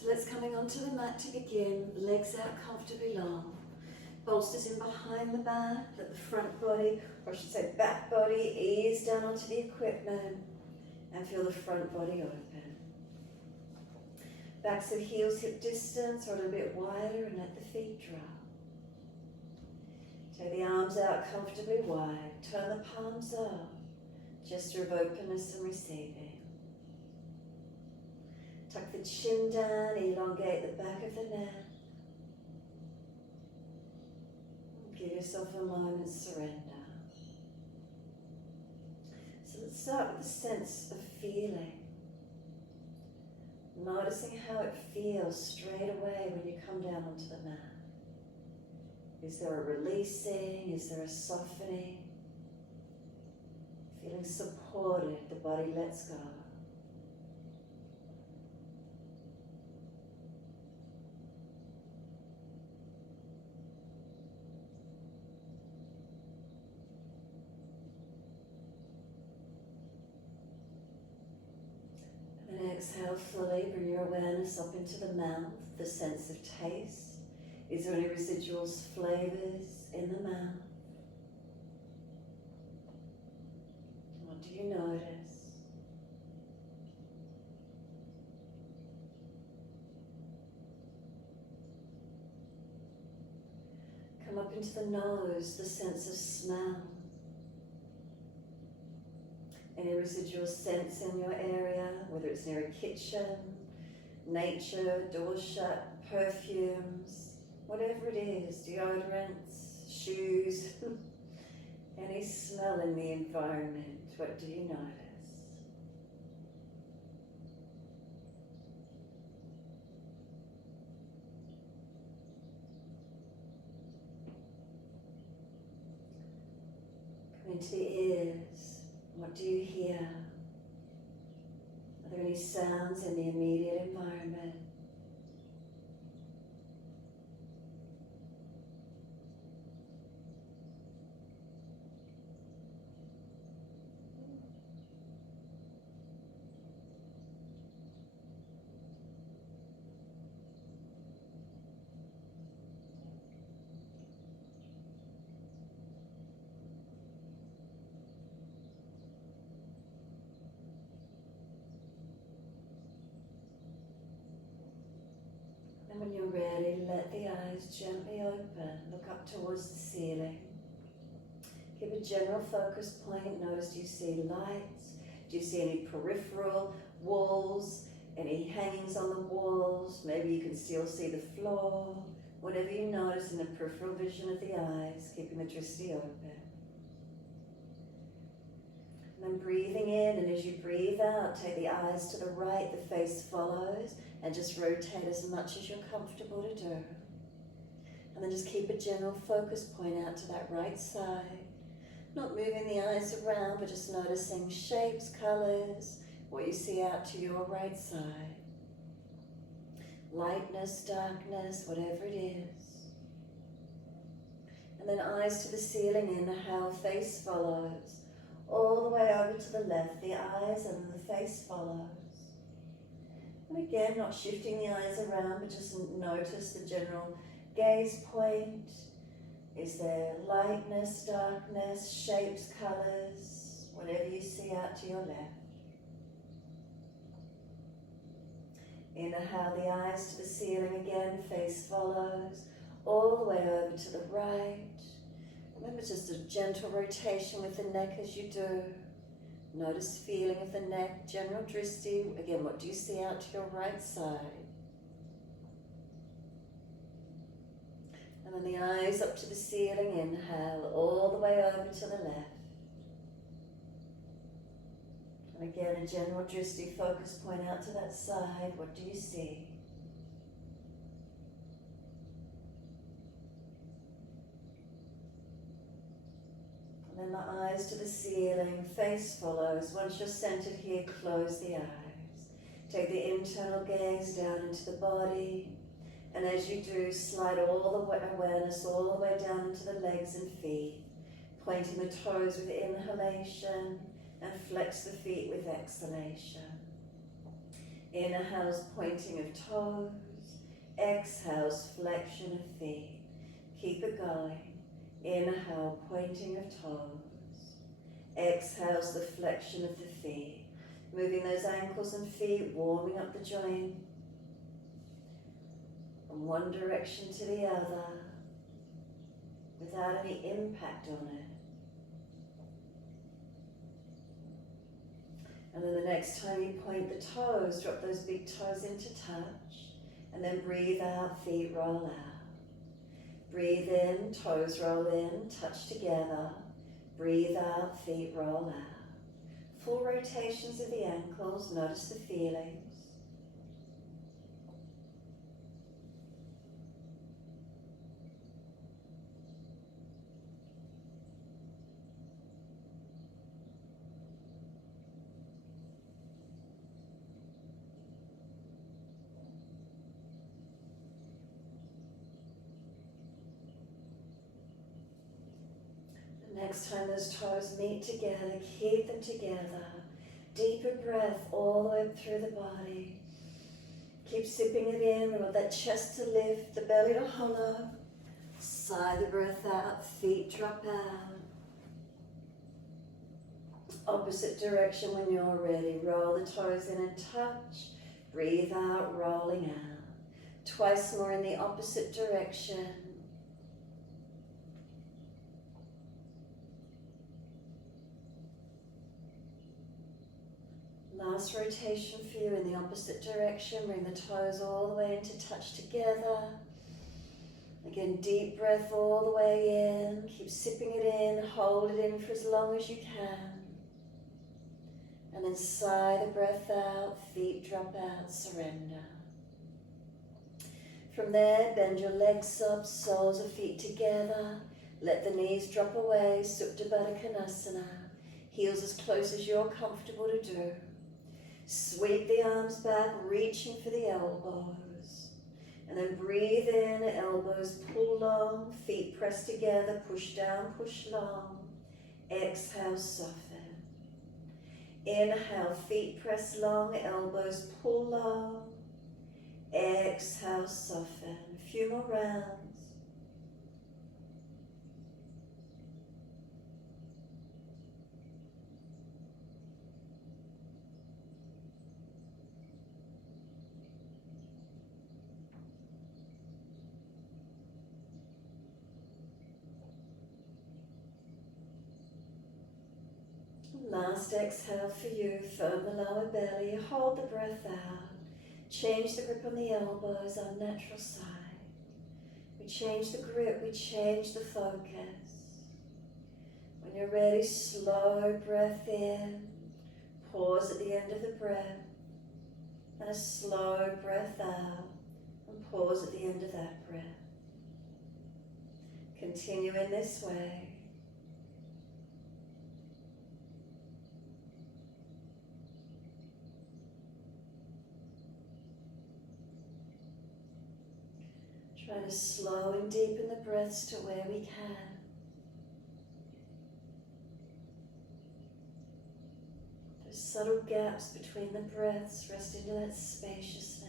So let's coming onto the mat to begin. Legs out comfortably long. Bolsters in behind the back. Let the front body, or I should say back body, ease down onto the equipment. And feel the front body open. Backs of heels hip distance or a little bit wider, and let the feet drop. Take the arms out comfortably wide. Turn the palms up. Gesture of openness and receiving. Tuck the chin down, elongate the back of the neck. Give yourself a moment's surrender. So let's start with a sense of feeling. Noticing how it feels straight away when you come down onto the mat. Is there a releasing? Is there a softening? Feeling supported, the body lets go. And exhale fully, bring your awareness up into the mouth, the sense of taste. Is there any residual flavors in the mouth? What do you notice? Come up into the nose, the sense of smell. Any residual scents in your area, whether it's near a kitchen, nature, door shut, perfumes, whatever it is, deodorants, shoes, any smell in the environment, what do you notice? Come into the ears, what do you hear? Are there any sounds in the immediate environment? And when you're ready, let the eyes gently open. Look up towards the ceiling. Give a general focus point. Notice, do you see lights? Do you see any peripheral walls? Any hangings on the walls? Maybe you can still see the floor. Whatever you notice in the peripheral vision of the eyes, keeping the drishti open. And then breathing in, and as you breathe out, take the eyes to the right, the face follows, and just rotate as much as you're comfortable to do. And then just keep a general focus point out to that right side. Not moving the eyes around, but just noticing shapes, colors, what you see out to your right side. Lightness, darkness, whatever it is. And then eyes to the ceiling, inhale, face follows. All the way over to the left, the eyes and the face follows. And again, not shifting the eyes around, but just notice the general gaze point. Is there lightness, darkness, shapes, colors, whatever you see out to your left. Inhale the eyes to the ceiling again, face follows, all the way over to the right. Remember, just a gentle rotation with the neck as you do. Notice feeling of the neck, general drishti. Again, what do you see out to your right side? And then the eyes up to the ceiling, inhale, all the way over to the left. And again, a general drishti focus point out to that side. What do you see? And then the eyes to the ceiling, face follows. Once you're centered here, close the eyes. Take the internal gaze down into the body. And as you do, slide all the awareness all the way down into the legs and feet. Pointing the toes with inhalation and flex the feet with exhalation. Inhales, pointing of toes. Exhales, flexion of feet. Keep it going. Inhale, pointing of toes. Exhales, the flexion of the feet. Moving those ankles and feet, warming up the joint. From one direction to the other, without any impact on it. And then the next time you point the toes, drop those big toes into touch. And then breathe out, feet roll out. Breathe in, toes roll in, touch together. Breathe out, feet roll out. Full rotations of the ankles, notice the feelings. Next time those toes meet together, keep them together. Deeper breath all the way up through the body. Keep sipping it in. We want that chest to lift, the belly to hollow. Sigh the breath out, feet drop out. Opposite direction when you're ready. Roll the toes in and touch. Breathe out, rolling out. Twice more in the opposite direction. Last rotation for you in the opposite direction. Bring the toes all the way into touch together. Again, deep breath all the way in. Keep sipping it in. Hold it in for as long as you can. And then sigh the breath out. Feet drop out. Surrender. From there, bend your legs up. Soles of feet together. Let the knees drop away. Supta Baddha Konasana. Heels as close as you're comfortable to do. Sweep the arms back, reaching for the elbows. And then breathe in, elbows pull long, feet press together, push down, push long. Exhale, soften. Inhale, feet press long, elbows pull long. Exhale, soften. A few more rounds. Last exhale for you, firm the lower belly, hold the breath out. Change the grip on the elbows, our natural side. We change the grip, we change the focus. When you're ready, slow breath in, pause at the end of the breath, and a slow breath out, and pause at the end of that breath. Continue in this way. Try to slow and deepen the breaths to where we can. There's subtle gaps between the breaths, rest into that spaciousness.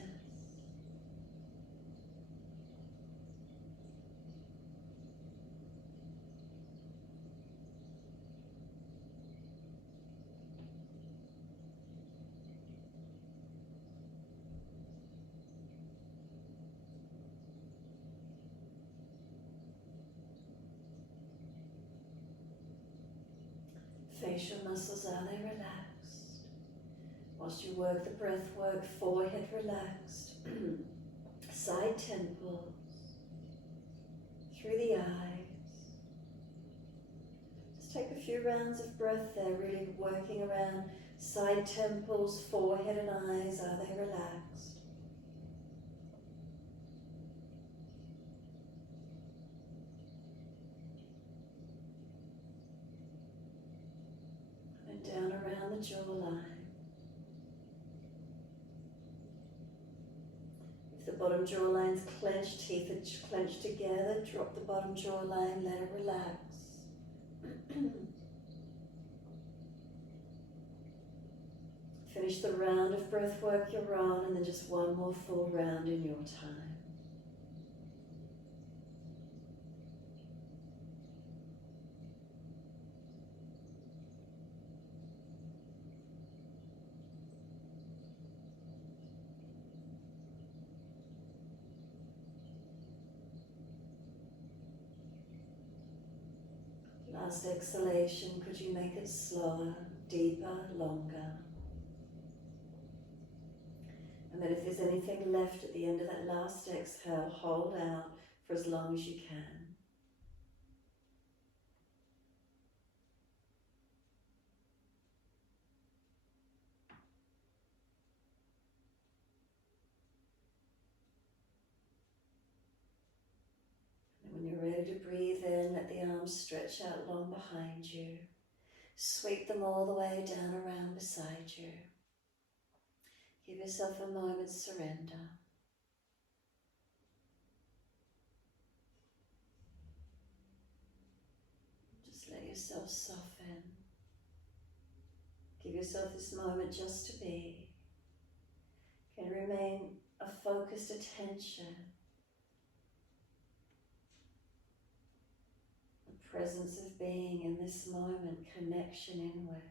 Facial muscles, are they relaxed? Whilst you work the breath work, forehead relaxed, side temples, through the eyes. Just take a few rounds of breath there, really working around side temples, forehead and eyes, are they relaxed? Down around the jawline. If the bottom jawline's clenched, teeth are clenched together, drop the bottom jawline, let it relax. Finish the round of breath work you're on, and then just one more full round in your time. Last exhalation, could you make it slower, deeper, longer? And then if there's anything left at the end of that last exhale, hold out for as long as you can. And when you're ready to breathe in, let the arms stretch out long behind you. Sweep them all the way down around beside you. Give yourself a moment's surrender. Just let yourself soften. Give yourself this moment just to be. Can remain a focused attention. The presence of being in this moment, connection inward.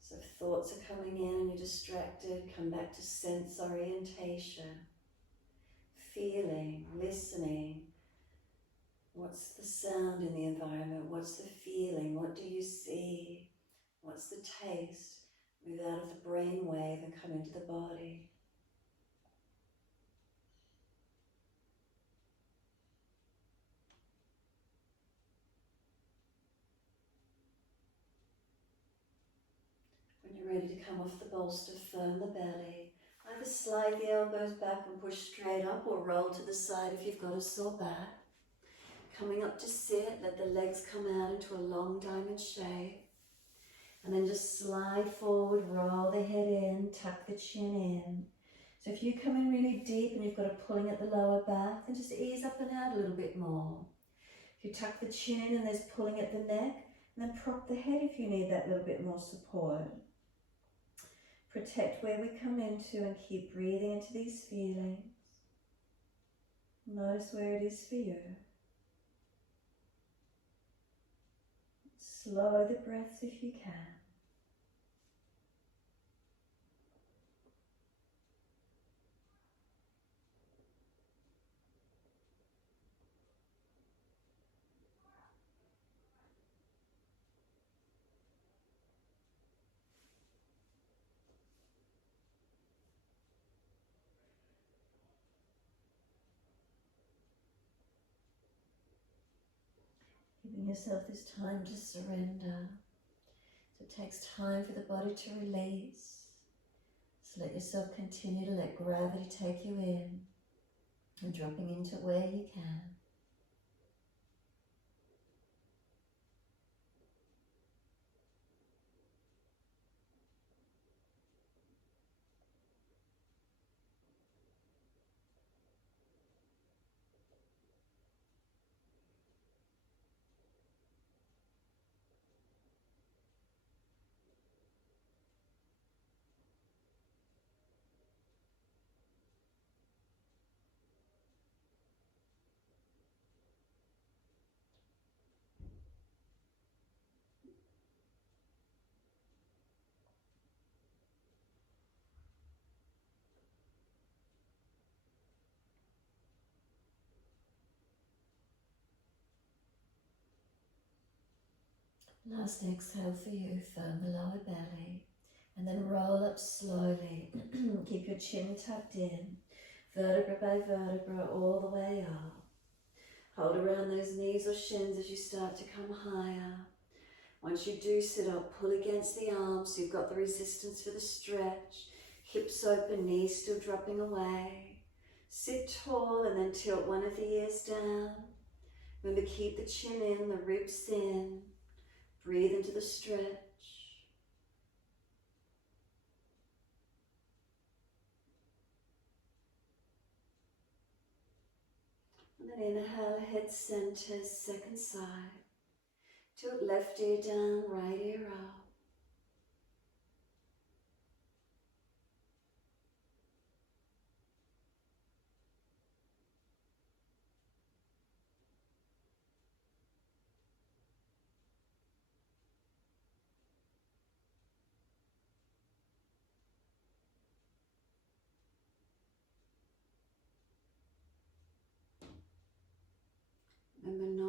So if thoughts are coming in and you're distracted, come back to sense orientation. Feeling, listening. What's the sound in the environment? What's the feeling? What do you see? What's the taste? Move out of the brain wave and come into the body. When you're ready to come off the bolster, firm the belly. Either slide the elbows back and push straight up, or roll to the side if you've got a sore back. Coming up to sit, let the legs come out into a long diamond shape. And then just slide forward, roll the head in, tuck the chin in. So if you come in really deep and you've got a pulling at the lower back, then just ease up and out a little bit more. If you tuck the chin in and there's pulling at the neck, and then prop the head if you need that little bit more support. Protect where we come into and keep breathing into these feelings. Notice where it is for you. Slow the breaths if you can. Giving yourself this time to surrender. So it takes time for the body to release. So let yourself continue to let gravity take you in and dropping into where you can. Last exhale for you, firm the lower belly and then roll up slowly. Keep your chin tucked in, vertebra by vertebra all the way up. Hold around those knees or shins as you start to come higher. Once you do sit up, pull against the arms so you've got the resistance for the stretch. Hips open, knees still dropping away. Sit tall and then tilt one of the ears down. Remember, keep the chin in, the ribs in. Breathe into the stretch. And then inhale, head centers, second side. Tilt left ear down, right ear up.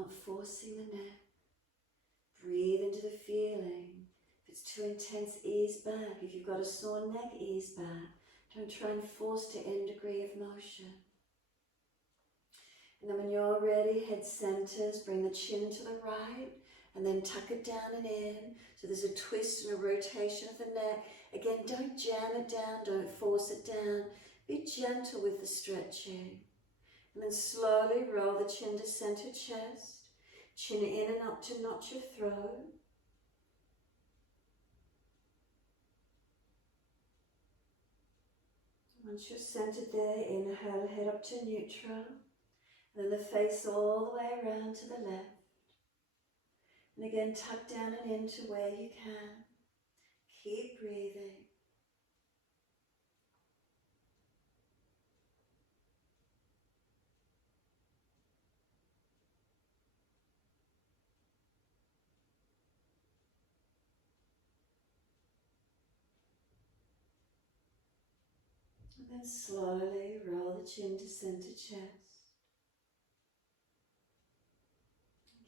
not forcing the neck. Breathe into the feeling. If it's too intense, ease back. If you've got a sore neck, ease back. Don't try and force to any degree of motion. And then when you're ready, head centers, bring the chin to the right, and then tuck it down and in. So there's a twist and a rotation of the neck. Again, don't jam it down, don't force it down. Be gentle with the stretching. And then slowly roll the chin to center chest. Chin in and up to notch your throat. Once you're centered there, inhale, head up to neutral. And then the face all the way around to the left. And again, tuck down and into where you can. Keep breathing. And then slowly roll the chin to center chest.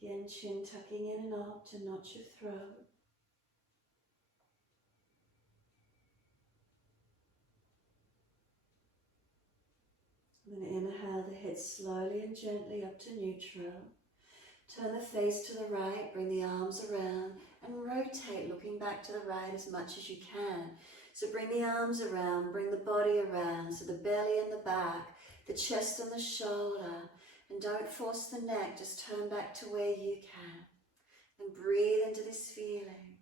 Again, chin tucking in and up to notch your throat. And then inhale the head slowly and gently up to neutral. Turn the face to the right, bring the arms around and rotate, looking back to the right as much as you can. So bring the arms around, bring the body around, so the belly and the back, the chest and the shoulder. And don't force the neck, just turn back to where you can. And breathe into this feeling.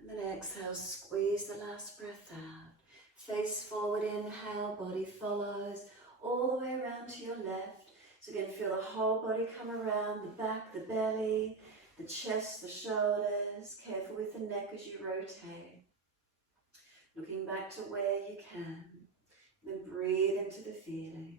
And then exhale, squeeze the last breath out. Face forward, inhale, body follows, all the way around to your left. So again, feel the whole body come around, the back, the belly, the chest, the shoulders. Careful with the neck as you rotate. Looking back to where you can. Then breathe into the feeling.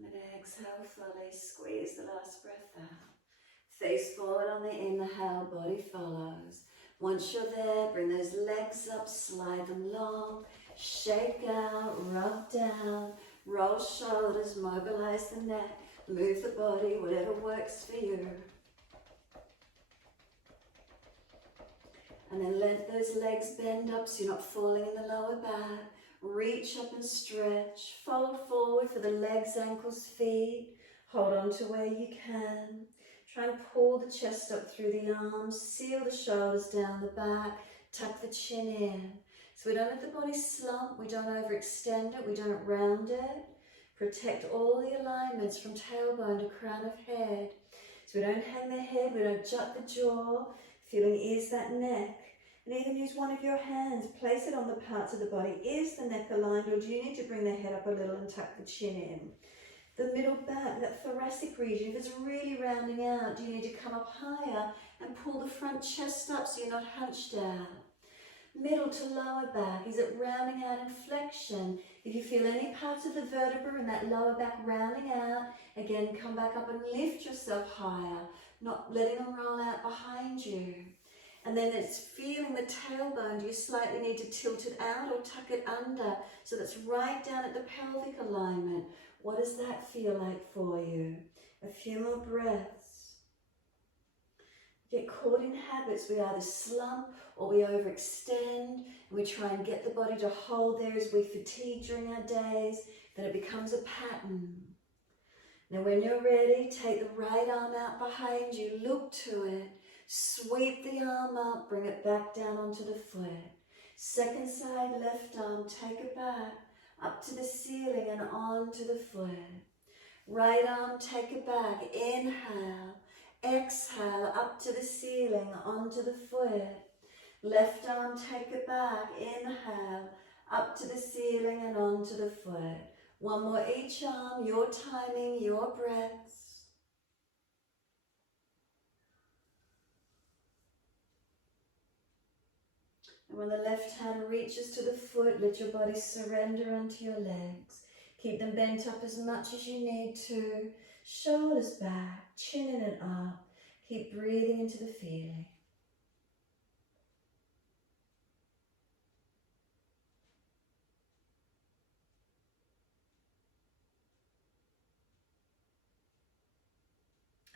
And then exhale fully, squeeze the last breath out. Face forward on the inhale, body follows. Once you're there, bring those legs up, slide them long, shake out, rub down, roll shoulders, mobilise the neck, move the body, whatever works for you. And then let those legs bend up so you're not falling in the lower back. Reach up and stretch. Fold forward for the legs, ankles, feet. Hold on to where you can. Try and pull the chest up through the arms. Seal the shoulders down the back. Tuck the chin in. So we don't let the body slump. We don't overextend it. We don't round it. Protect all the alignments from tailbone to crown of head. So we don't hang the head. We don't jut the jaw. Feeling is that neck. And even use one of your hands, place it on the parts of the body. Is the neck aligned, or do you need to bring the head up a little and tuck the chin in? The middle back, that thoracic region, if it's really rounding out, do you need to come up higher and pull the front chest up so you're not hunched out? Middle to lower back, is it rounding out in flexion? If you feel any parts of the vertebra in that lower back rounding out, again, come back up and lift yourself higher, not letting them roll out behind you. And then it's feeling the tailbone. Do you slightly need to tilt it out or tuck it under? So that's right down at the pelvic alignment. What does that feel like for you? A few more breaths. Get caught in habits. We either slump or we overextend. And we try and get the body to hold there as we fatigue during our days. Then it becomes a pattern. Now when you're ready, take the right arm out behind you. Look to it. Sweep the arm up, bring it back down onto the foot. Second side, left arm, take it back, up to the ceiling and onto the foot. Right arm, take it back, inhale, exhale, up to the ceiling, onto the foot. Left arm, take it back, inhale, up to the ceiling and onto the foot. One more each arm, your timing, your breaths. And when the left hand reaches to the foot, let your body surrender onto your legs. Keep them bent up as much as you need to. Shoulders back, chin in and up. Keep breathing into the feeling.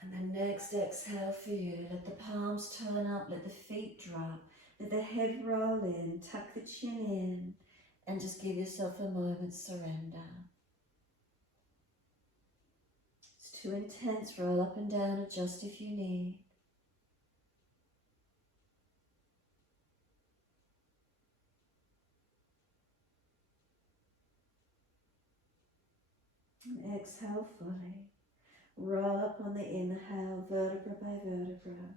And then next exhale for you. Let the palms turn up, let the feet drop. Let the head roll in, tuck the chin in, and just give yourself a moment's surrender. It's too intense, roll up and down, adjust if you need. And exhale fully. Roll up on the inhale, vertebra by vertebra.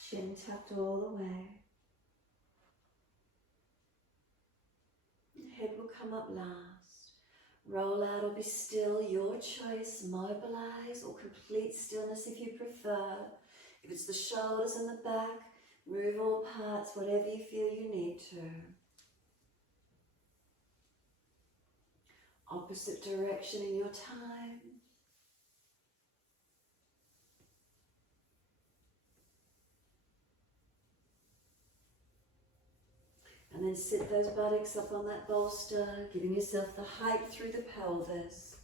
Chin tucked all the way. Head will come up last. Roll out or be still, your choice. Mobilise or complete stillness if you prefer. If it's the shoulders and the back, move all parts, whatever you feel you need to. Opposite direction in your time. And then sit those buttocks up on that bolster, giving yourself the height through the pelvis.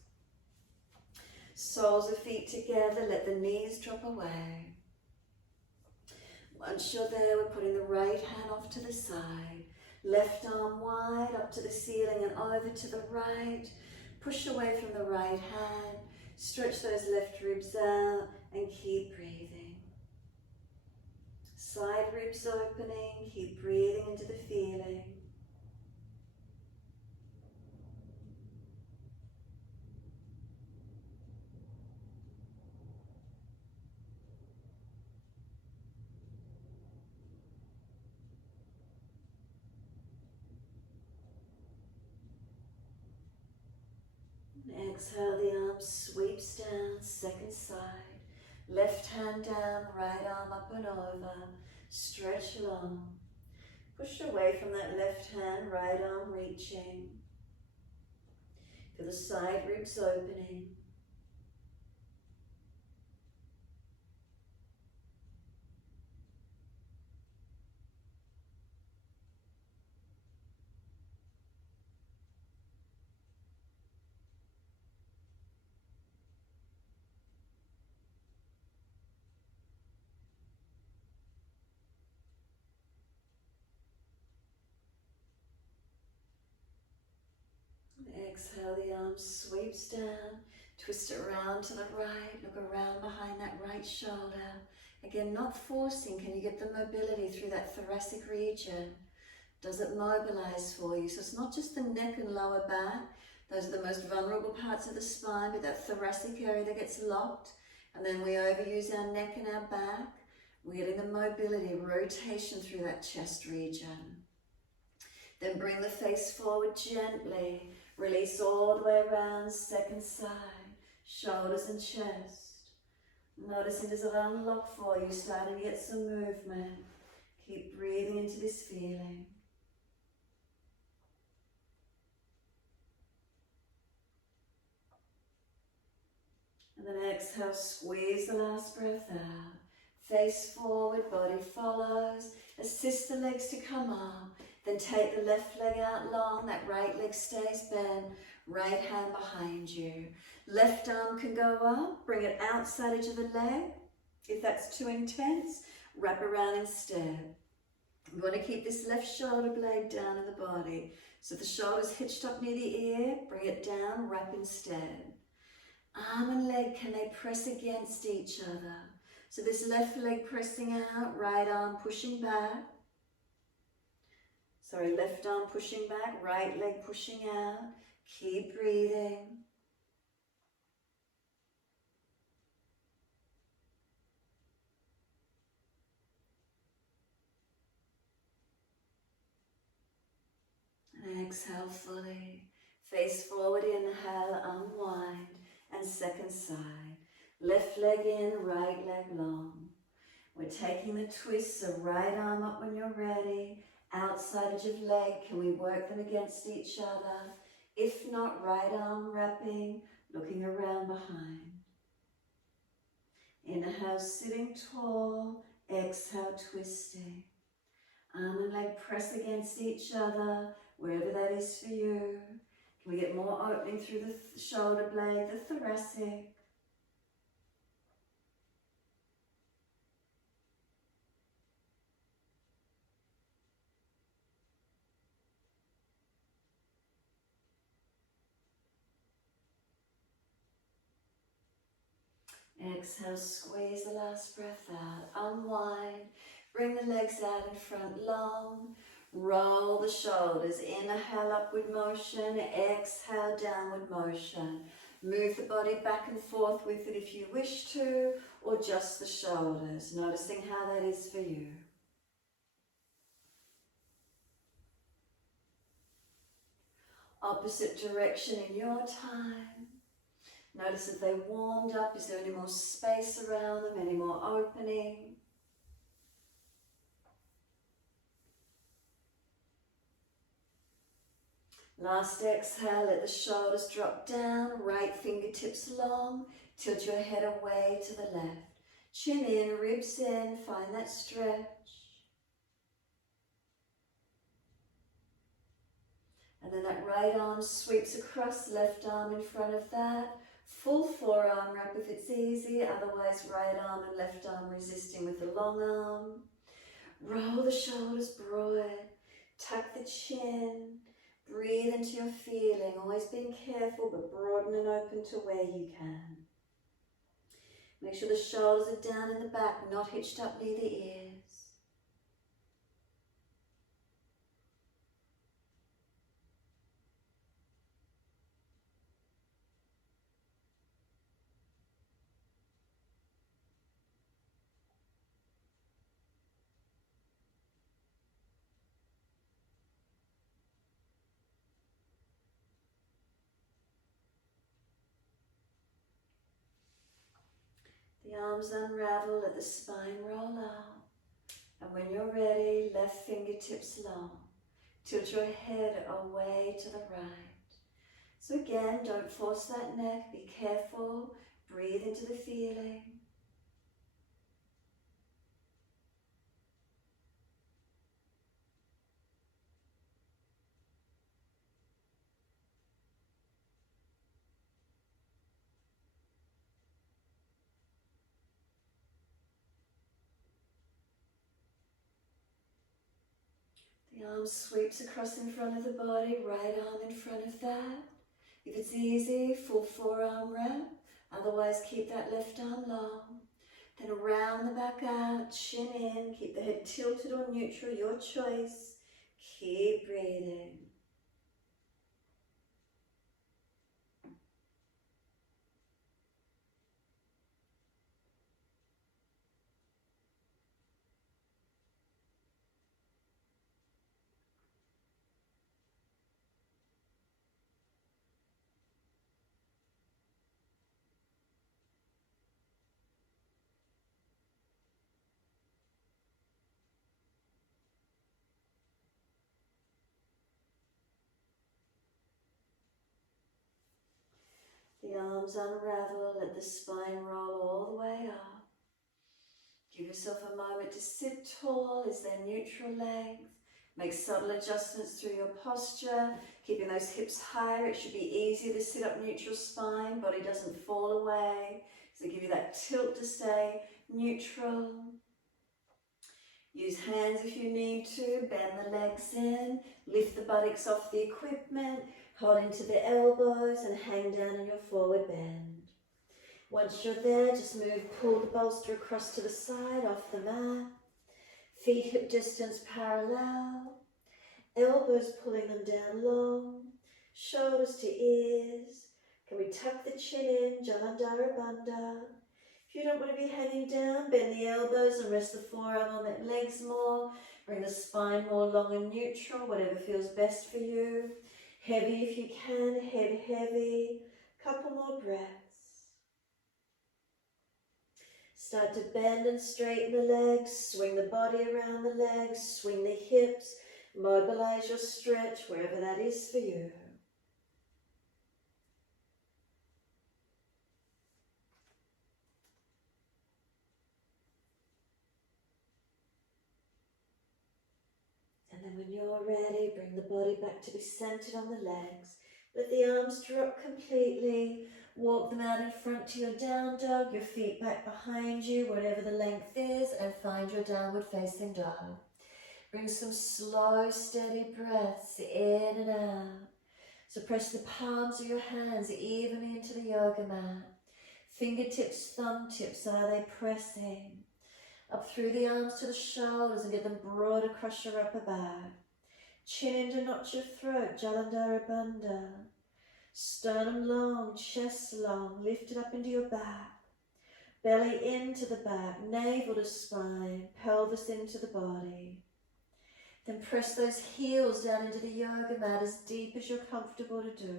Soles of feet together, let the knees drop away. Once you're there, we're putting the right hand off to the side. Left arm wide up to the ceiling and over to the right. Push away from the right hand. Stretch those left ribs out and keep breathing. Side ribs opening, keep breathing into the feeling. And exhale, the arm sweeps down, second side. Left hand down, right arm up and over. Stretch long. Push away from that left hand, right arm reaching. Feel the side ribs opening. Exhale, the arm sweeps down, twist it around to the right, look around behind that right shoulder. Again, not forcing, can you get the mobility through that thoracic region? Does it mobilize for you? So it's not just the neck and lower back, those are the most vulnerable parts of the spine, but that thoracic area that gets locked, and then we overuse our neck and our back. We're getting the mobility, rotation through that chest region. Then bring the face forward gently. Release all the way around, second side, shoulders and chest. Noticing does it unlock for you, starting to get some movement. Keep breathing into this feeling. And then exhale, squeeze the last breath out. Face forward, body follows. Assist the legs to come up. Then take the left leg out long, that right leg stays bent, right hand behind you. Left arm can go up, bring it outside edge of the leg. If that's too intense, wrap around instead. We want to keep this left shoulder blade down in the body. So the shoulder's hitched up near the ear, bring it down, wrap instead. Arm and leg, can they press against each other? So this left leg pressing out, right arm pushing back. Sorry, left arm pushing back, right leg pushing out. Keep breathing. And exhale fully. Face forward, inhale, unwind. And second side. Left leg in, right leg long. We're taking the twist, so right arm up when you're ready. Outside edge of leg, can we work them against each other? If not, right arm wrapping, looking around behind. Inhale, sitting tall. Exhale, twisting. Arm and leg press against each other, wherever that is for you. Can we get more opening through the shoulder blade, the thoracic? Exhale, squeeze the last breath out. Unwind. Bring the legs out in front long. Roll the shoulders. Inhale, upward motion. Exhale, downward motion. Move the body back and forth with it if you wish to, or just the shoulders. Noticing how that is for you. Opposite direction in your time. Notice if they warmed up. Is there any more space around them? Any more opening? Last exhale, let the shoulders drop down, right fingertips long, tilt your head away to the left. Chin in, ribs in, find that stretch. And then that right arm sweeps across, left arm in front of that. Full forearm wrap if it's easy, otherwise right arm and left arm resisting with the long arm. Roll the shoulders broad, tuck the chin. Breathe into your feeling, always being careful but broaden and open to where you can. Make sure the shoulders are down in the back, not hitched up near the ears. The arms unravel, let the spine roll out. And when you're ready, left fingertips long. Tilt your head away to the right. So again, don't force that neck, be careful. Breathe into the feeling. The arm sweeps across in front of the body, right arm in front of that. If it's easy, full forearm wrap. Otherwise, keep that left arm long. Then around the back out, chin in. Keep the head tilted or neutral, your choice. Keep breathing. The arms unravel, let the spine roll all the way up. Give yourself a moment to sit tall. Is there neutral length? Make subtle adjustments through your posture, keeping those hips higher. It should be easier to sit up neutral spine, body doesn't fall away. So give you that tilt to stay neutral. Use hands if you need to, bend the legs in, lift the buttocks off the equipment, hold into the elbows and hang down in your forward bend. Once you're there, just pull the bolster across to the side, off the mat. Feet hip distance parallel. Elbows pulling them down long. Shoulders to ears. Can we tuck the chin in, Jalandhara Bandha? If you don't want to be hanging down, bend the elbows and rest the forearm on the legs more. Bring the spine more long and neutral, whatever feels best for you. Heavy if you can, head heavy. Couple more breaths. Start to bend and straighten the legs, swing the body around the legs, swing the hips, Mobilise your stretch wherever that is for you. And then when you're ready, bring the body back to be centered on the legs. Let the arms drop completely. Walk them out in front to your down dog, your feet back behind you, whatever the length is, and find your downward facing dog. Bring some slow, steady breaths in and out. So press the palms of your hands evenly into the yoga mat. Fingertips, thumb tips, are they pressing? Up through the arms to the shoulders and get them broad across your upper back. Chin in to notch your throat, Jalandhara Bandha. Sternum long, chest long, lifted up into your back. Belly into the back, navel to spine, pelvis into the body. Then press those heels down into the yoga mat as deep as you're comfortable to do.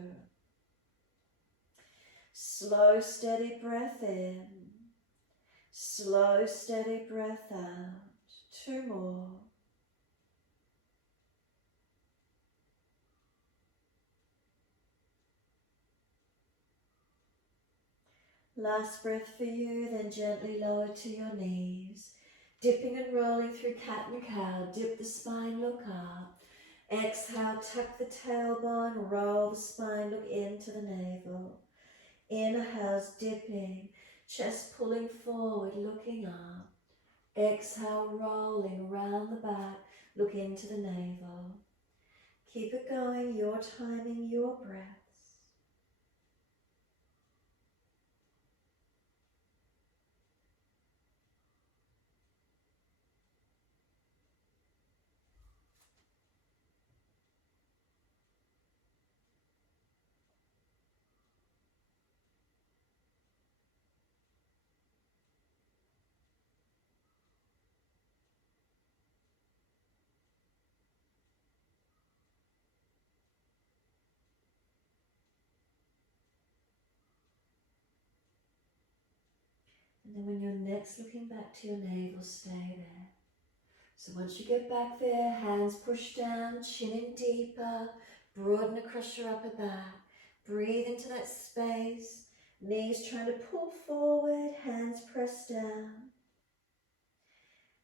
Slow, steady breath in. Slow, steady breath out. 2 more. Last breath for you, then gently lower to your knees. Dipping and rolling through cat and cow. Dip the spine, look up. Exhale, tuck the tailbone, roll the spine, look into the navel. Inhale, dipping, chest pulling forward, looking up. Exhale, rolling round the back, look into the navel. Keep it going, your timing, your breaths. And then when you're next looking back to your navel, stay there. So once you get back there, hands push down, chin in deeper, broaden across your upper back. Breathe into that space, knees trying to pull forward, hands press down.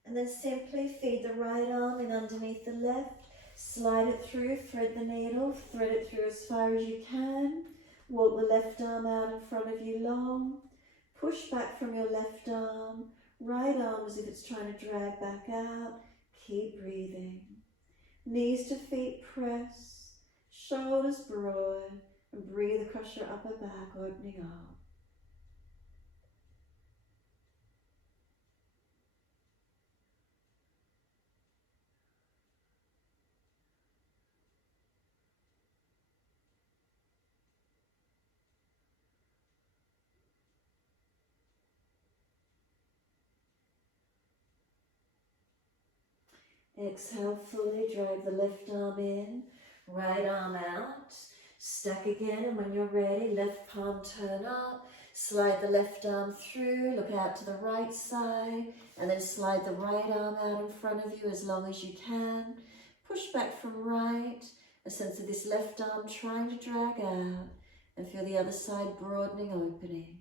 And then simply feed the right arm in underneath the left, slide it through, thread the needle, thread it through as far as you can. Walk the left arm out in front of you long. Push back from your left arm, right arm as if it's trying to drag back out. Keep breathing. Knees to feet press, shoulders broad, and breathe across your upper back, opening up. Exhale fully, drag the left arm in, right arm out, stack again, and when you're ready, left palm turn up, slide the left arm through, look out to the right side, and then slide the right arm out in front of you as long as you can. Push back from right, a sense of this left arm trying to drag out, and feel the other side broadening, opening.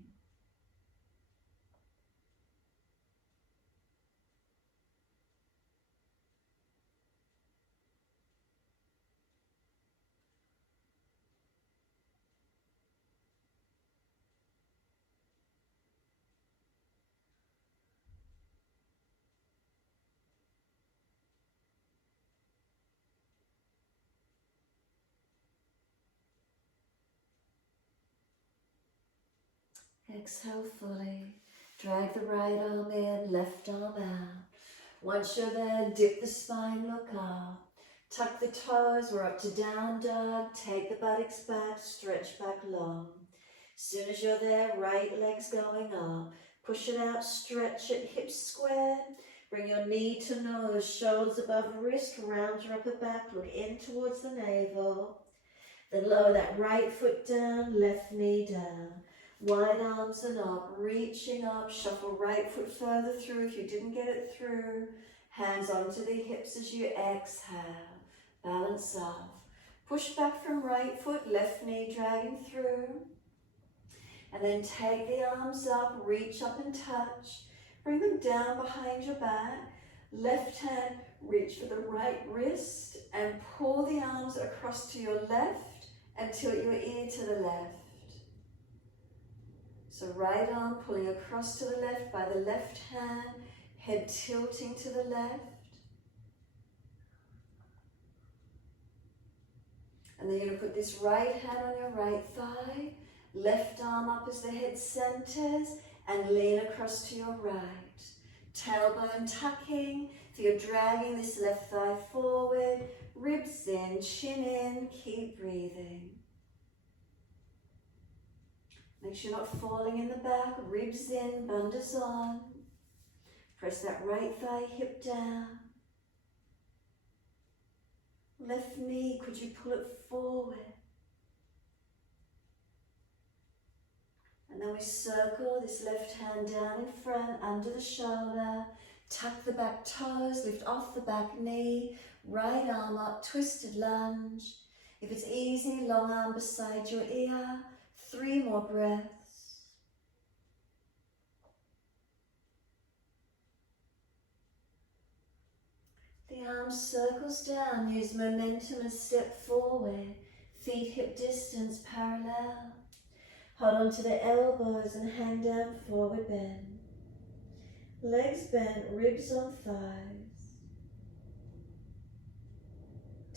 Exhale fully. Drag the right arm in, left arm out. Once you're there, dip the spine, look up. Tuck the toes, we're up to down dog. Take the buttocks back, stretch back long. As soon as you're there, right leg's going up. Push it out, stretch it, hips square. Bring your knee to nose, shoulders above wrist, round your upper back, look in towards the navel. Then lower that right foot down, left knee down. Wide arms and up, reaching up, shuffle right foot further through if you didn't get it through. Hands onto the hips as you exhale. balance off. Push back from right foot, left knee dragging through. And then take the arms up, reach up and touch. Bring them down behind your back. Left hand, reach for the right wrist and pull the arms across to your left and tilt your ear to the left. So right arm pulling across to the left by the left hand, head tilting to the left. And then you're going to put this right hand on your right thigh, left arm up as the head centers, and lean across to your right. Tailbone tucking, so you're dragging this left thigh forward, ribs in, chin in, keep breathing. Make sure you're not falling in the back, ribs in, bundas on. Press that right thigh hip down. Left knee, could you pull it forward? And then we circle this left hand down in front, under the shoulder. Tuck the back toes, lift off the back knee. Right arm up, twisted lunge. If it's easy, long arm beside your ear. 3 more breaths. The arm circles down, use momentum and step forward. Feet hip distance parallel. Hold on to the elbows and hang down, forward bend. Legs bent, ribs on thighs.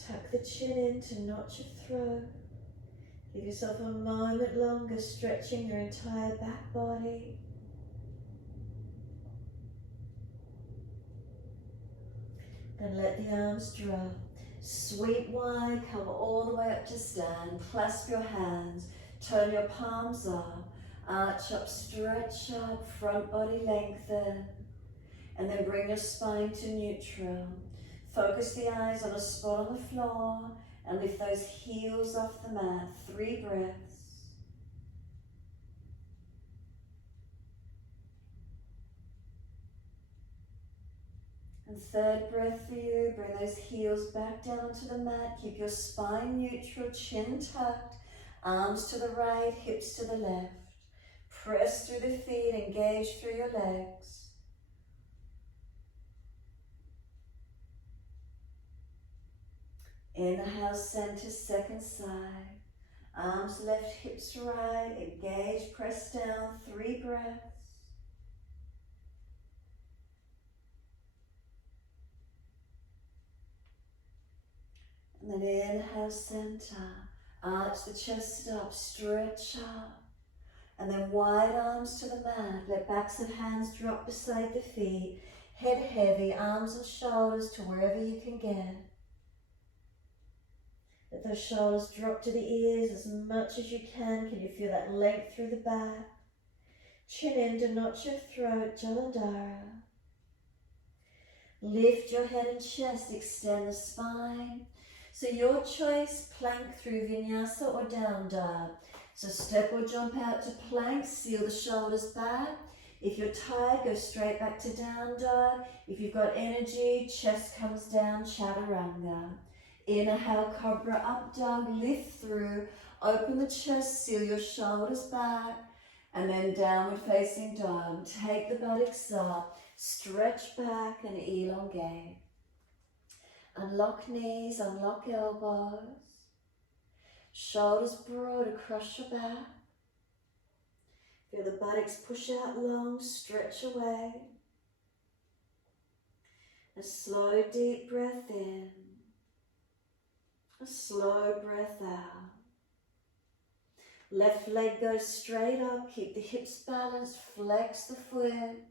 Tuck the chin in to notch your throat. Give yourself a moment longer, stretching your entire back body. Then let the arms drop. Sweep wide, come all the way up to stand. Clasp your hands, turn your palms up. Arch up, stretch up, front body lengthen. And then bring your spine to neutral. Focus the eyes on a spot on the floor and lift those heels off the mat. 3 breaths. And third breath for you, bring those heels back down to the mat. Keep your spine neutral, chin tucked, arms to the right, hips to the left. Press through the feet, engage through your legs. Inhale, center, second side. Arms left, hips right, engage, press down, 3 breaths. And then inhale, center, arch the chest up, stretch up. And then wide arms to the mat, let backs of hands drop beside the feet. Head heavy, arms and shoulders to wherever you can get. Let those shoulders drop to the ears as much as you can. Can you feel that length through the back? Chin in to notch your throat, Jalandhara. Lift your head and chest, extend the spine. So your choice, plank through vinyasa or down dog. So step or jump out to plank, seal the shoulders back. If you're tired, go straight back to down dog. If you've got energy, chest comes down, chaturanga. Inhale, cobra, up dog, lift through, open the chest, seal your shoulders back, and then downward facing dog. Take the buttocks up, stretch back and elongate. Unlock knees, unlock elbows. Shoulders broad across your back. Feel the buttocks push out long, stretch away. A slow, deep breath in. A slow breath out. Left leg goes straight up, keep the hips balanced, flex the foot.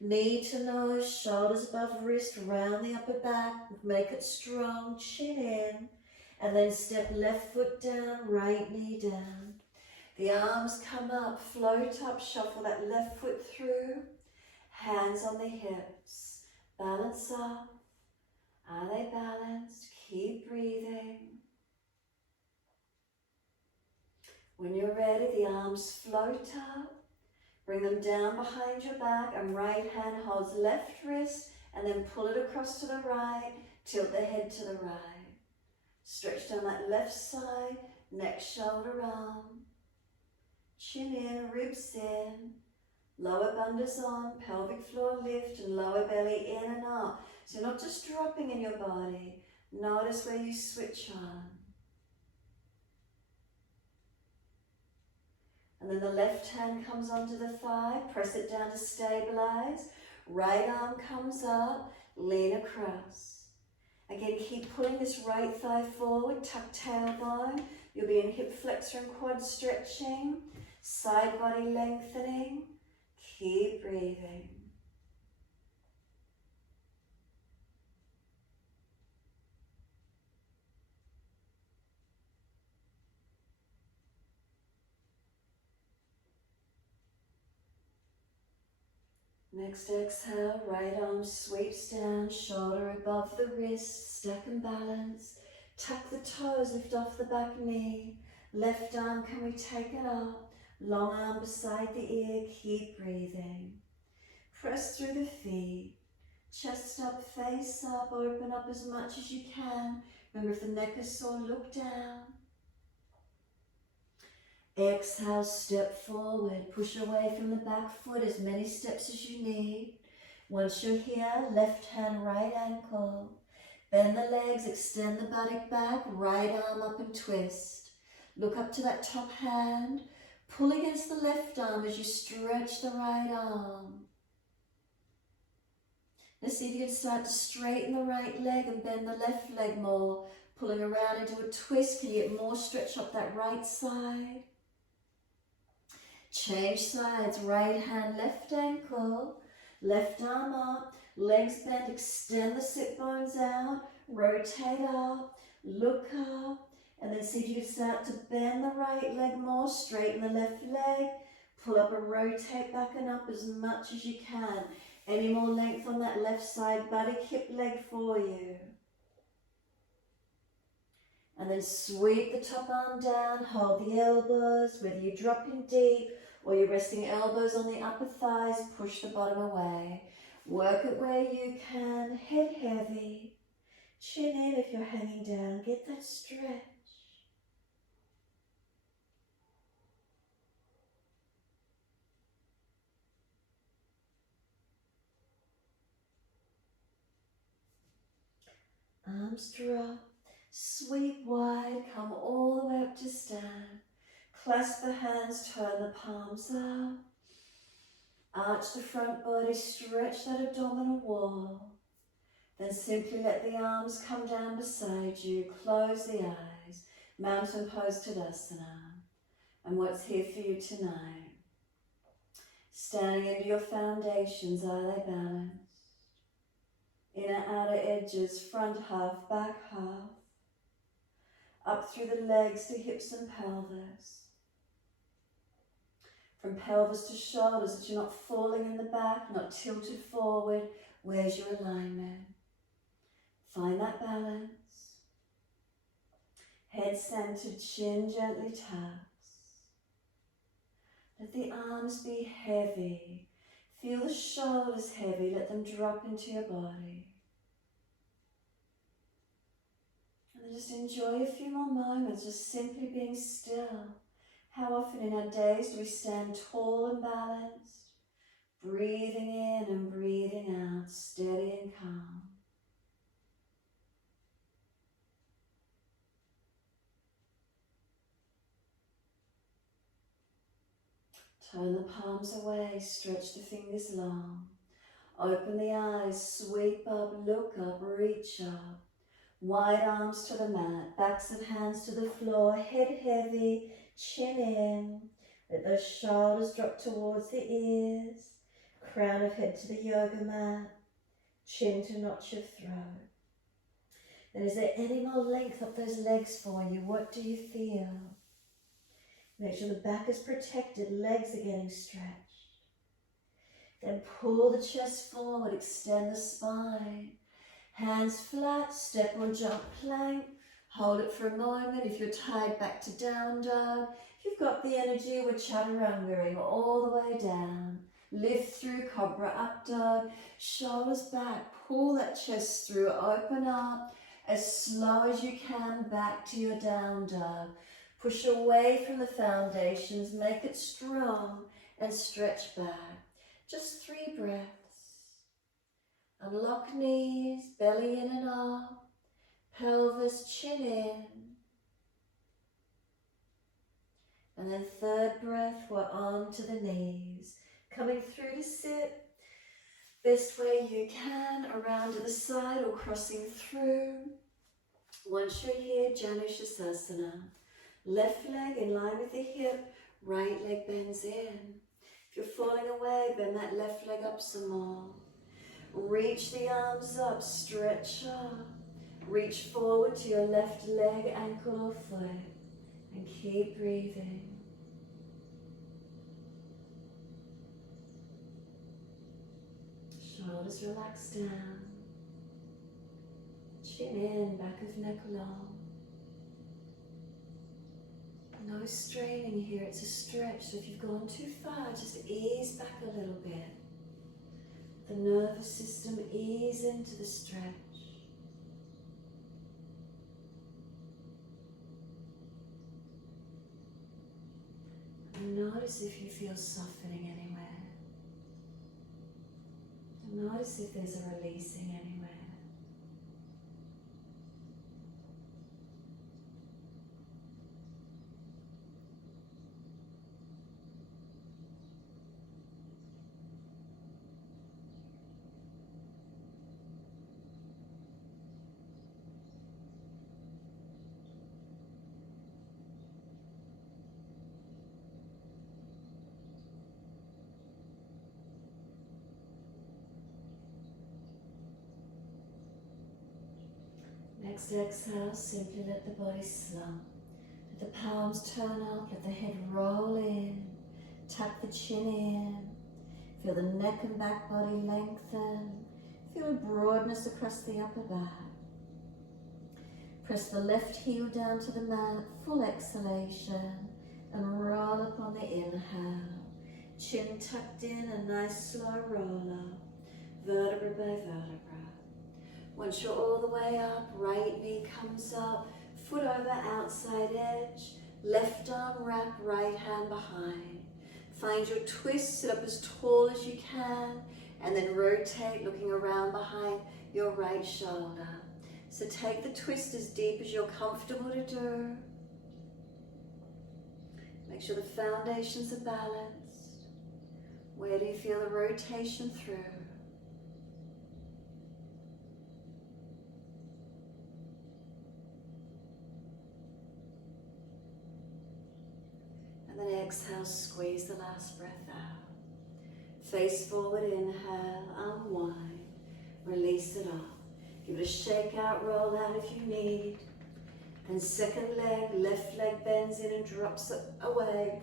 Knee to nose, shoulders above wrist, round the upper back, make it strong, chin in. And then step left foot down, right knee down. The arms come up, float up, shuffle that left foot through. Hands on the hips, balance up. Are they balanced? Keep breathing. When you're ready, the arms float up. Bring them down behind your back and right hand holds left wrist and then pull it across to the right. Tilt the head to the right. Stretch down that left side, neck, shoulder, arm. Chin in, ribs in. Lower bandhas on, pelvic floor lift and lower belly in and up. So you're not just dropping in your body. Notice where you switch on. And then the left hand comes onto the thigh, press it down to stabilize. Right arm comes up, lean across. Again, keep pulling this right thigh forward, tuck tailbone. You'll be in hip flexor and quad stretching, side body lengthening. Keep breathing. Next exhale, right arm sweeps down, shoulder above the wrist, stack and balance. Tuck the toes, lift off the back knee. Left arm, can we take it up? Long arm beside the ear, keep breathing. Press through the feet. Chest up, face up, open up as much as you can. Remember, if the neck is sore, look down. Exhale, step forward, push away from the back foot as many steps as you need. Once you're here, left hand, right ankle. Bend the legs, extend the buttock back, right arm up and twist. Look up to that top hand. Pull against the left arm as you stretch the right arm. Now see if you can start to straighten the right leg and bend the left leg more. Pulling around into a twist, can you get more stretch up that right side? Change sides, right hand, left ankle, left arm up, legs bent, extend the sit bones out, rotate up, look up, and then see if you can start to bend the right leg more, straighten the left leg, pull up and rotate back and up as much as you can. Any more length on that left side, buttock, hip, leg for you. And then sweep the top arm down, hold the elbows, whether you're dropping deep or you're resting elbows on the upper thighs, push the bottom away. Work it where you can, head heavy, chin in if you're hanging down, get that stretch. Arms drop, sweep wide, come all the way up to stand. Clasp the hands, turn the palms up. Arch the front body, stretch that abdominal wall. Then simply let the arms come down beside you. Close the eyes. Mountain pose Tadasana. And what's here for you tonight? Standing into your foundations, are they balanced? Inner outer edges, front half, back half. Up through the legs to hips and pelvis. From pelvis to shoulders, that you're not falling in the back, not tilted forward. Where's your alignment? Find that balance. Head centered, chin gently tucks. Let the arms be heavy. Feel the shoulders heavy, let them drop into your body. And then just enjoy a few more moments, just simply being still. How often in our days do we stand tall and balanced, breathing in and breathing out, steady and calm. Turn the palms away, stretch the fingers long. Open the eyes, sweep up, look up, reach up. Wide arms to the mat, backs and hands to the floor, head heavy, chin in. Let those shoulders drop towards the ears, crown of head to the yoga mat, chin to notch your throat. Then is there any more length up those legs for you? What do you feel? Make sure the back is protected, legs are getting stretched. Then pull the chest forward, extend the spine. Hands flat, step or jump plank. Hold it for a moment. If you're tired, back to down dog. If you've got the energy, we're chaturanga all the way down. Lift through, cobra up dog. Shoulders back, pull that chest through, open up. As slow as you can, back to your down dog. Push away from the foundations, make it strong and stretch back. Just 3 breaths. Unlock knees, belly in and up, pelvis, chin in. And then 3rd breath, we're on to the knees. Coming through to sit, best way you can, around to the side or crossing through. Once you're here, Janushasana. Left leg in line with the hip, right leg bends in. If you're falling away, bend that left leg up some more. Reach the arms up, stretch up. Reach forward to your left leg, ankle or foot, and keep breathing. Shoulders relax down. Chin in, back of neck long. No straining here, it's a stretch, so if you've gone too far, just ease back a little bit. The nervous system, ease into the stretch. And notice if you feel softening anywhere. And notice if there's a releasing anywhere. Next exhale, simply let the body slump. Let the palms turn up, let the head roll in. Tuck the chin in. Feel the neck and back body lengthen. Feel a broadness across the upper back. Press the left heel down to the mat, full exhalation, and roll up on the inhale. Chin tucked in, a nice slow roll up, vertebra by vertebra. Once you're all the way up, right knee comes up, foot over outside edge, left arm wrap, right hand behind. Find your twist, sit up as tall as you can, and then rotate, looking around behind your right shoulder. So take the twist as deep as you're comfortable to do. Make sure the foundations are balanced. Where do you feel the rotation through? And then exhale, squeeze the last breath out. Face forward, inhale, unwind, release it off. Give it a shake out, roll out if you need. And second leg, left leg bends in and drops away.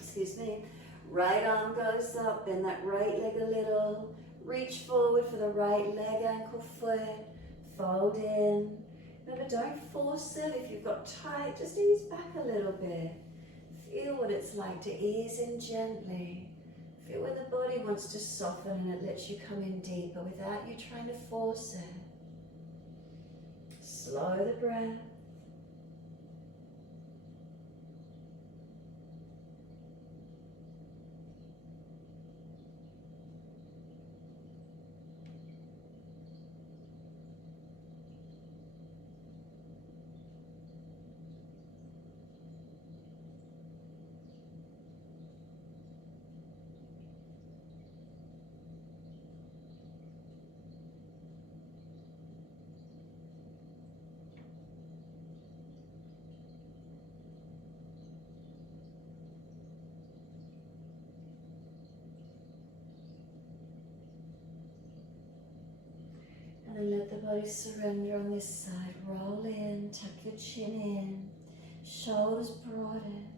Excuse me. Right arm goes up, bend that right leg a little. Reach forward for the right leg, ankle, foot. Fold in. Remember, don't force it. If you've got tight, just ease back a little bit. Feel what it's like to ease in gently. Feel when the body wants to soften and it lets you come in deeper without you trying to force it. Slow the breath. And then let the body surrender on this side. Roll in, tuck your chin in, shoulders broaden.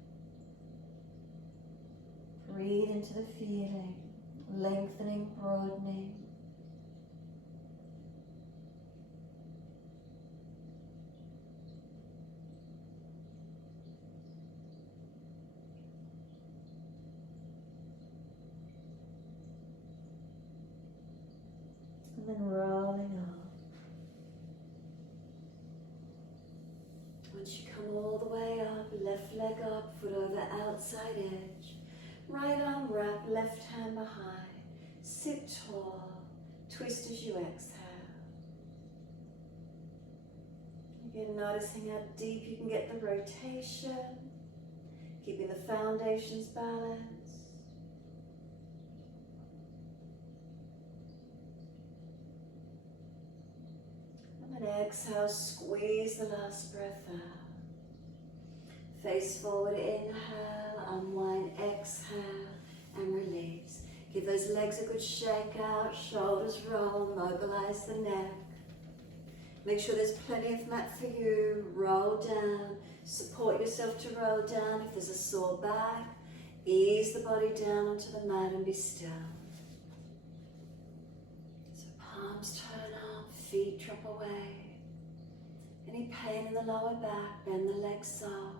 Breathe into the feeling, lengthening, broadening. And then rolling off. leg up, foot over outside edge. Right arm wrap, left hand behind. Sit tall, twist as you exhale. Again, noticing how deep you can get the rotation, keeping the foundations balanced. And then exhale, squeeze the last breath out. Face forward, inhale, unwind, exhale, and release. Give those legs a good shake out, shoulders roll, mobilise the neck. Make sure there's plenty of mat for you, roll down, support yourself to roll down. If there's a sore back, ease the body down onto the mat and be still. So palms turn up, feet drop away. Any pain in the lower back, bend the legs up,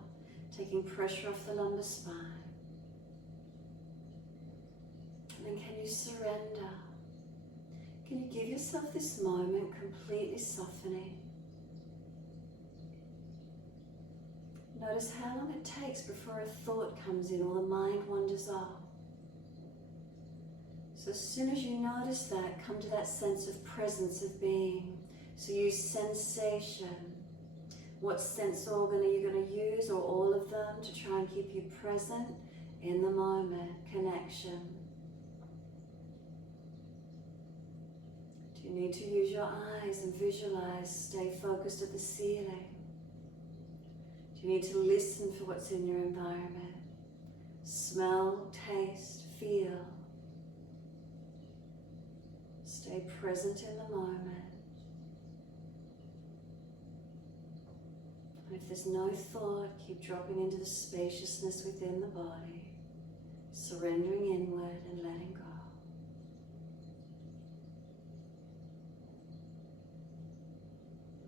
taking pressure off the lumbar spine. And then can you surrender? Can you give yourself this moment completely softening? Notice how long it takes before a thought comes in or the mind wanders off. So as soon as you notice that, come to that sense of presence of being. So use sensation. What sense organ are you going to use, or all of them, to try and keep you present in the moment? Connection. Do you need to use your eyes and visualize, stay focused at the ceiling? Do you need to listen for what's in your environment? Smell, taste, feel. Stay present in the moment. And if there's no thought, keep dropping into the spaciousness within the body, surrendering inward and letting go.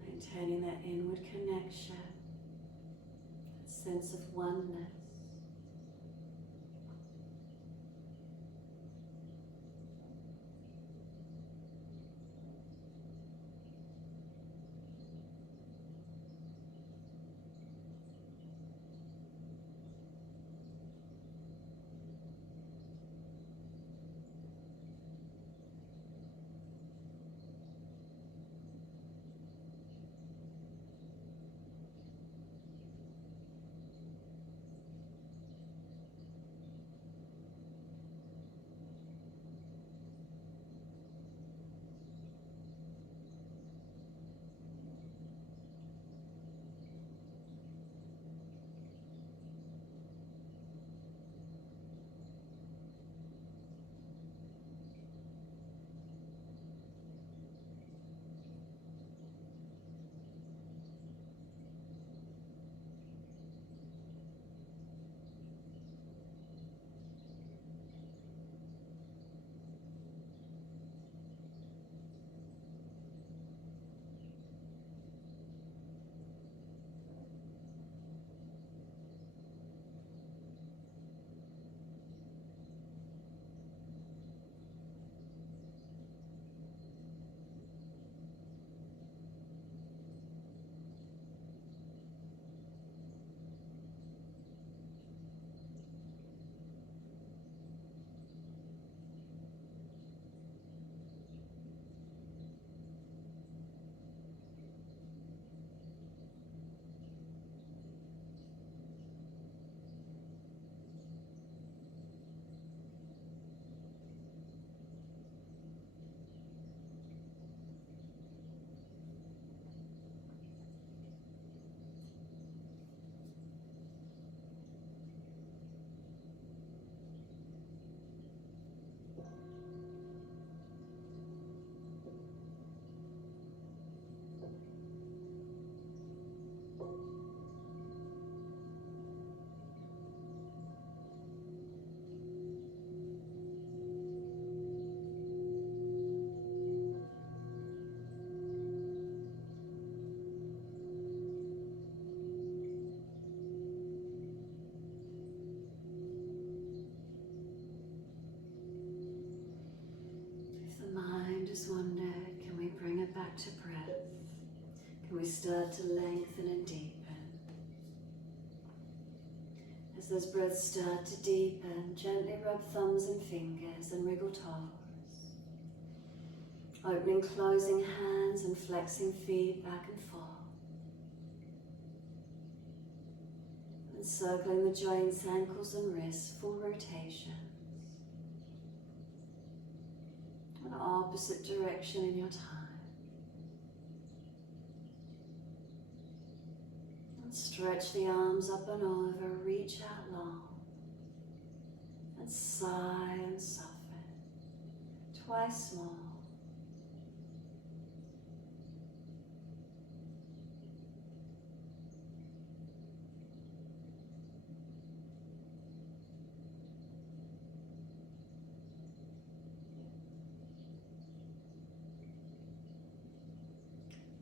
Maintaining that inward connection, that sense of oneness. Wandered, can we bring it back to breath? Can we start to lengthen and deepen? As those breaths start to deepen, gently rub thumbs and fingers and wriggle toes. Opening, closing hands and flexing feet back and forth. And circling the joints, ankles and wrists, full rotations. An opposite direction in your time. And stretch the arms up and over, reach out long. And sigh and soften. Twice more.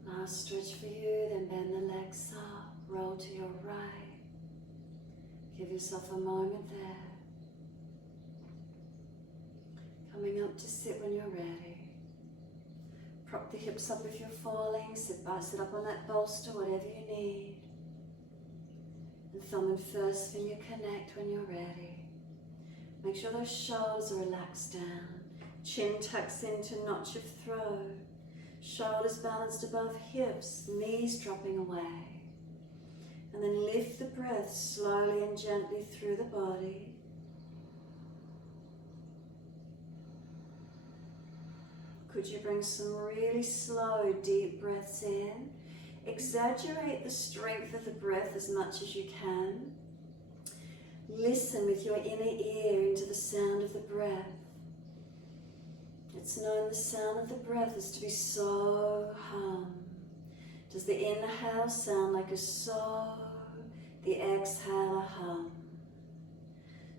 Last stretch for you, then bend the legs up, roll to your right. Give yourself a moment there. Coming up to sit when you're ready. Prop the hips up if you're falling, sit up on that bolster, whatever you need. And thumb and first finger connect when you're ready. Make sure those shoulders are relaxed down. Chin tucks into notch of throat. Shoulders balanced above hips, knees dropping away. And then lift the breath slowly and gently through the body. Could you bring some really slow, deep breaths in? Exaggerate the strength of the breath as much as you can. Listen with your inner ear into the sound of the breath. It's known the sound of the breath is to be so hum. Does the inhale sound like a so? The exhale a hum.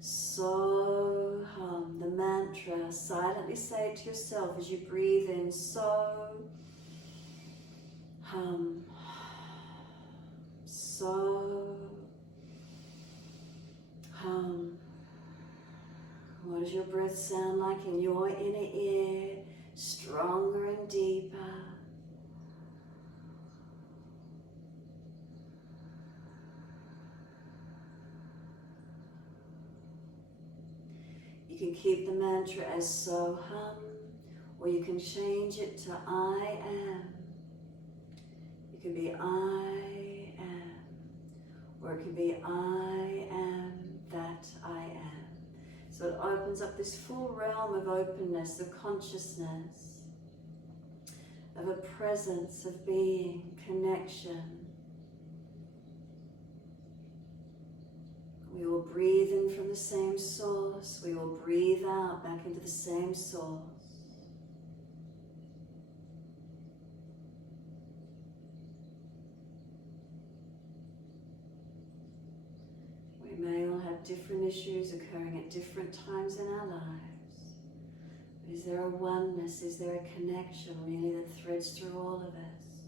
So hum. The mantra, silently say it to yourself as you breathe in. So hum. So hum. What does your breath sound like in your inner ear? Stronger and deeper. You can keep the mantra as so hum, or you can change it to I am. It can be I am, or it can be I am that I am. So it opens up this full realm of openness, of consciousness, of a presence, of being, connection. We will breathe in from the same source. We will breathe out back into the same source. We may all have different issues occurring at different times in our lives. But is there a oneness? Is there a connection really that threads through all of us?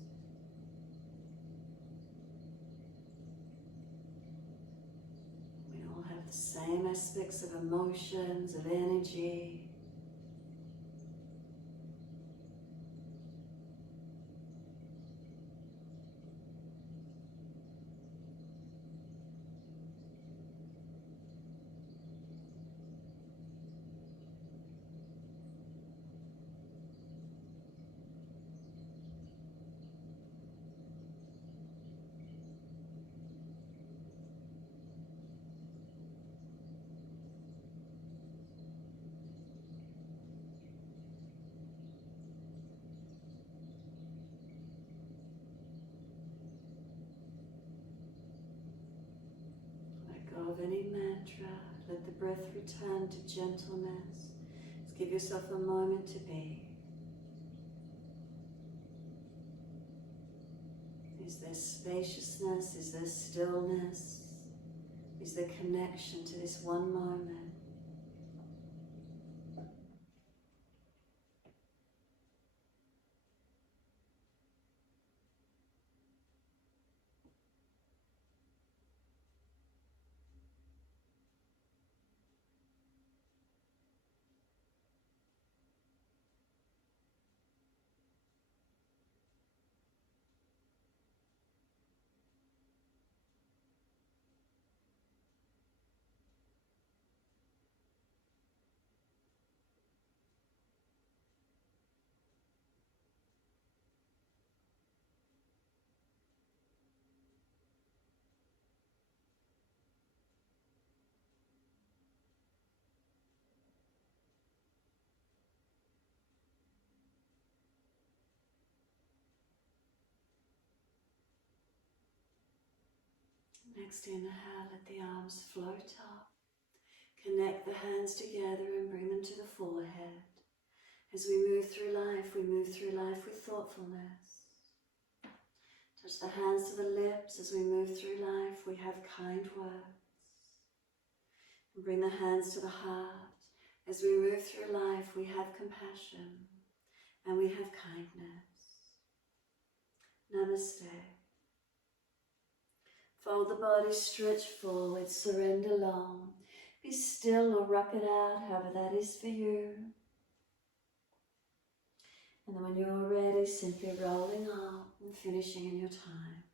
We all have the same aspects of emotions, of energy. Of any mantra, let the breath return to gentleness. Just give yourself a moment to be. Is there spaciousness? Is there stillness? Is there connection to this one moment? Next inhale, let the arms float up. Connect the hands together and bring them to the forehead. As we move through life with thoughtfulness. Touch the hands to the lips. As we move through life, we have kind words. And bring the hands to the heart. As we move through life, we have compassion and we have kindness. Namaste. Fold the body, stretch forward, surrender long. Be still or rock it out, however that is for you. And then when you're ready, simply rolling up and finishing in your time.